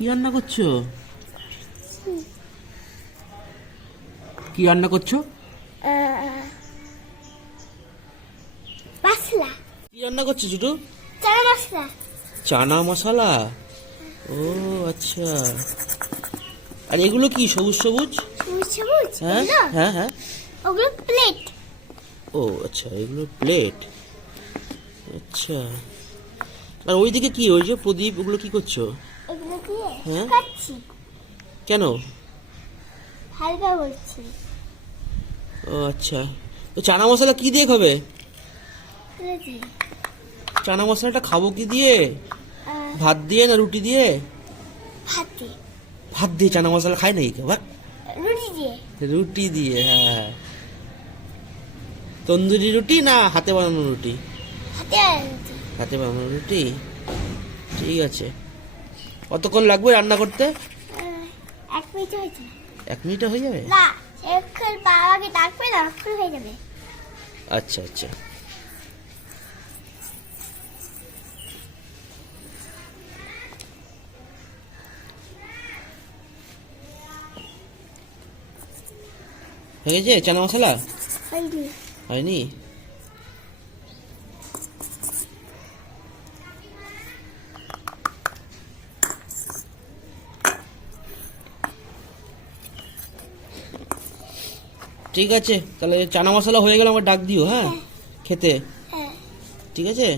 কি রান্না করছো? কি রান্না করছো? মশলা। কি রান্না করছো ছোটু? চানা মশলা। চানা মশলা। ও আচ্ছা। আর এগুলো কি সবুজ সবুজ? সবুজ সবুজ হ্যাঁ এগুলো? হ্যাঁ হ্যাঁ। ওগুলো প্লেট। ও আচ্ছা, এগুলো প্লেট। আচ্ছা। আর ওইদিকে কি, ওই যে প্রদীপ, ওগুলো কি করছো? এগুলো দিয়ে হ্যাঁ? খাচ্ছি। কেন? হালকা করছি। ও আচ্ছা। তো চানা মশলা কি দিয়ে খাবে? বুঝেছি? চানা মশলাটা খাবো কি দিয়ে? ভাত দিয়ে না রুটি দিয়ে? ভাতে। ভাত দিয়ে চানা মশলা খায় নাকি কেউ? ভাত রুটি দিয়ে। রুটি দিয়ে, হ্যাঁ। তন্দুরি রুটি না হাতে বানানো রুটি? হাতে আর রুটি। হাতে বানানো রুটি। ঠিক আছে। কতক্ষণ লাগবে রান্না করতে? 1 মিনিট হয়েছে। 1 মিনিটে হয়ে যাবে? না, এখন বাবাকে ডাকবে না, এখন হয়ে যাবে। আচ্ছা আচ্ছা। হয়ে গেছে চানা মশলা? হয়নি। হয়নি? ঠিক আছে, তাহলে চানা মশলা হয়ে গেলে আমার ডাক দিও, হ্যাঁ, খেতে। হ্যাঁ। ঠিক আছে।